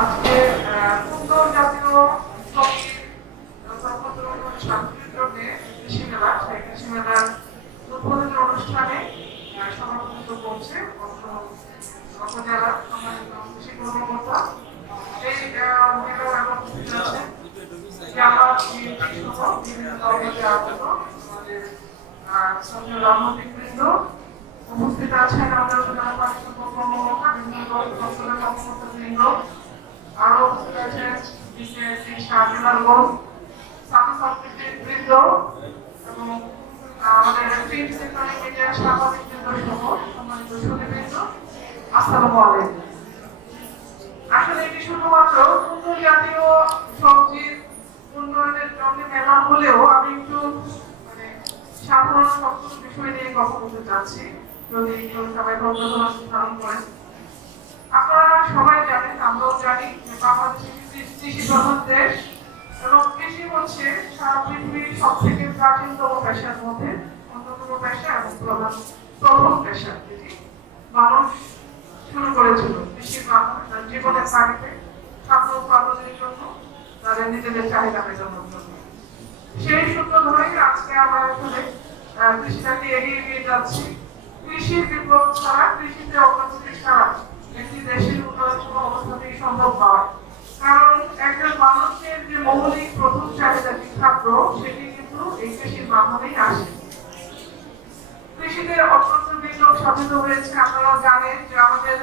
আজকে সুন্দর জাতীয় শান্তির জন্য কৃষি মেলা, সেই কৃষি মেলার উদ্বোধনী অনুষ্ঠানে সমাবেত করছে উপজেলা সম্মানিত কৃষি কর্মকর্তা। এই মেলার এখন উপস্থিত আছে জেলা বিভিন্ন দলকে আগত আমাদের সঞ্জয় রাজনৈতিকবৃন্দ, উপস্থিত আছেন আমাদের জেলা পরিষদ কর্মকর্তা, বিভিন্ন দপ্তরের কর্মকর্তাবৃন্দ, আরো উপস্থিত আছেন বিসিএসসি শাহজালালগঞ্জ ছাত্রছাত্রীবৃন্দ এবং আমাদের প্রিন্ট সেক্টরে মিডিয়ার সাংবাদিকবৃন্দ সহ সম্মানিত সুধীবৃন্দ, আসসালামু আলাইকুম। আসলে এটি শুধুমাত্র সুন্দর জাতীয় সবজির উন্নয়নের জন্য মেলা হলেও আমি একটু সাধারণ সকল বিষয় নিয়ে কথা বলতে চাচ্ছি, যদি সবাই ধারণ করেন। আপনারা সবাই জানেন, আমরাও জানি যে বাংলাদেশ কৃষি প্রধান দেশ এবং কৃষি হচ্ছে সারা পৃথিবীর সব থেকে প্রাচীনতম পেশার মধ্যে অন্যতম পেশা এবং প্রথম পেশা, যেটি মানুষ শুরু করেছিল কৃষির মাধ্যমে তার জীবনের তাগিদে খাদ্য উৎপাদনের জন্য, তাদের নিজেদের চাহিদা মেটানোর জন্য। সেই সূত্র ধরেই আজকে আমরা আসলে কৃষিটাকে এগিয়ে নিয়ে যাচ্ছি। কৃষির বিপ্লব ছাড়া, কৃষিতে অগ্রগতি ছাড়া একটি দেশের উন্নয়ন কোনো অবস্থাতেই সম্ভব নয়। কারণ একজন মানুষের যে মৌলিক প্রথম চাহিদা খাদ্য, সেটি কিন্তু এই কৃষির মাধ্যমেই আসে। কৃষিতে অত্যন্ত বিনিয়োগ সাধিত হয়েছে। আপনারা জানেন যে আমাদের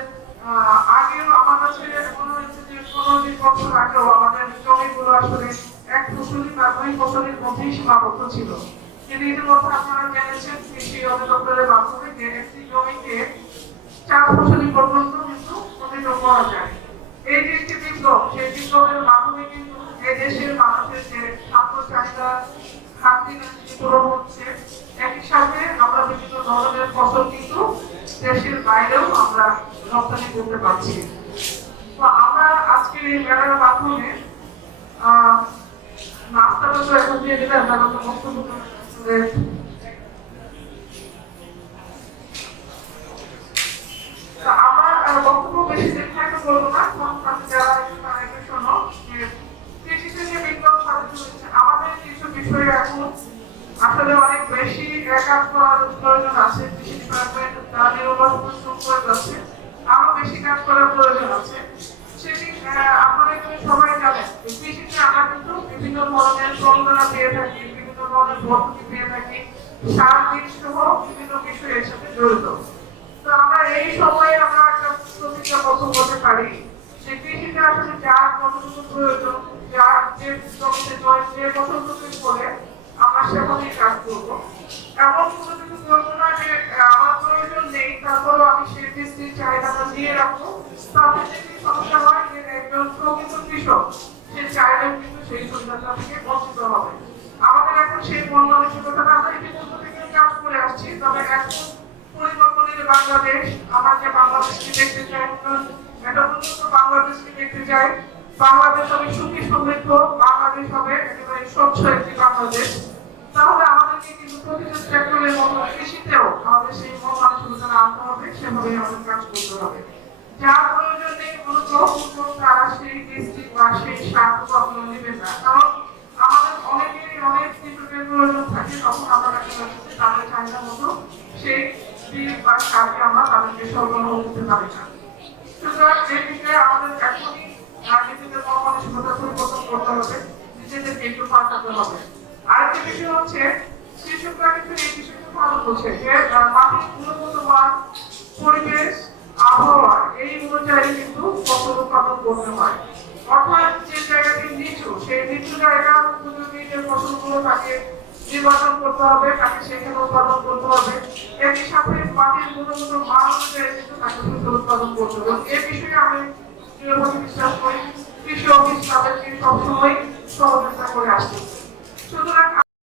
আগেও আমাদের মনে হয়েছে যে 15-20 বছর আগেও আমাদের জমিগুলো আসলে এক ফসলি বা দুই ফসলের মধ্যেই সীমাবদ্ধ ছিল। কিন্তু ইতিমধ্যে আপনারা জেনেছেন কৃষি অধিদপ্তরের মাধ্যমে যে একটি জমিতে 4 ফসলি পর্যন্ত কিন্তু উৎপাদন করা যায়। এই যে একটি বিপ্লব, সেই বিপ্লবের মাধ্যমে কিন্তু এই দেশের মানুষের যে খাদ্য চাহিদা ঘাটতি পূরণ হচ্ছে, একই সাথে আমরা বিভিন্ন ধরনের ফসল কিন্তু দেশের বাইরেও আমরা রপ্তানি করতে পারছি। তো আমরা আজকের এই মেলার মাধ্যমে নাস্তাটা তো এখন দিয়ে দিলে আমরা তো বক্তব্য আমার বক্তব্য বেশি দীর্ঘায়িত করবো না, যারা একটু শোনো যে কৃষিতে যে বিপ্লব সাধিত হয়েছে, আমাদের কিছু বিষয়ে এখন আসলে অনেক বেশি কাজ করার প্রয়োজন আছে। কৃষি ডিপার্টমেন্ট তার নিরলস পরিশ্রম করে যাচ্ছে, আরো বেশি কাজ করার প্রয়োজন আছে। সেটি আপনারা এখানে সবাই জানেন, কৃষিতে আমরা কিন্তু বিভিন্ন ধরনের প্রণোদনা পেয়ে থাকি, বিভিন্ন ধরনের পদ্ধতি পেয়ে থাকি, সার বীজ সহ বিভিন্ন বিষয় এর সাথে জড়িত। তো আমরা এই সময়ে আমরা একটা প্রতিজ্ঞাবদ্ধ করতে পারি যে কৃষিতে আসলে যার যতটুকু প্রয়োজন, যার যে জমিতে যে ফসলটুকু করে আমরা সেভাবেই কাজ করবো। এমন কোনো কিছু করবো না যে আমার প্রয়োজন নেই, তারপরও আমি সেই বৃষ্টির চাহিদাটা দিয়ে রাখবো। তাতে যদি সমস্যা হয় যে একজন প্রকৃত কৃষক সে চাইলে কিন্তু সেই সুবিধাটা থেকে বঞ্চিত হবে। আমাদের এখন সেই মন মানসিকতাটা আমরা ইতিমধ্যে থেকে কাজ করে আসছি। তবে এখন পরিকল্পনার বাংলাদেশ, আমার যে বাংলাদেশকে দেখতে চাই, একটা উন্নত বাংলাদেশকে দেখতে চাই। বাংলাদেশ হবে সুখী সমৃদ্ধ, বাংলাদেশ হবে একেবারে স্বচ্ছ একটি বাংলাদেশ। তাহলে আমাদেরকে কিন্তু প্রতিটা সেক্টরের মতো কৃষিতেও আমাদের সেই মন মানসিকতা আনতে হবে, সেভাবেই আমাদের কাজ করতে হবে। যার প্রয়োজন নেই অনুগ্রহপূর্বক তারা সেই ডিস্ট্রিক্ট বা সেই সার কখনো নেবেন না। কারণ আমাদের অনেকেরই অনেক কৃষকের প্রয়োজন থাকে, তখন আমরা তাদের চাহিদা মতো সেই বীজ বা সারকে আমরা তাদেরকে সরবরাহ করতে পারি না। সুতরাং এই বিষয়ে আমাদের এখনই নিজেদের মন মানসিকতা পরিবর্তন করতে হবে, নিজেদেরকে একটু পাল্টাতে হবে। আরেকটি বিষয় হচ্ছে কৃষকরা কিন্তু এই বিষয়টা ভালো বোঝে যে মাটির গুণগত মান, পরিবেশ, আবহাওয়া এই অনুযায়ী কিন্তু ফসল উৎপাদন করতে হয়। অর্থাৎ যে জায়গাটি নিচু, সেই নিচু জায়গার উপযোগী যে ফসলগুলো তাকে নির্বাচন করতে হবে, তাকে সেখানে উৎপাদন করতে হবে। একই সাথে মাটির গুণগত মান অনুযায়ী কিন্তু তাকে ফসল উৎপাদন করতে হবে। এই বিষয়ে আমি দৃঢ়ভাবে বিশ্বাস করি কৃষি অফিস তাদেরকে সবসময় সহযোগিতা করে আসছে।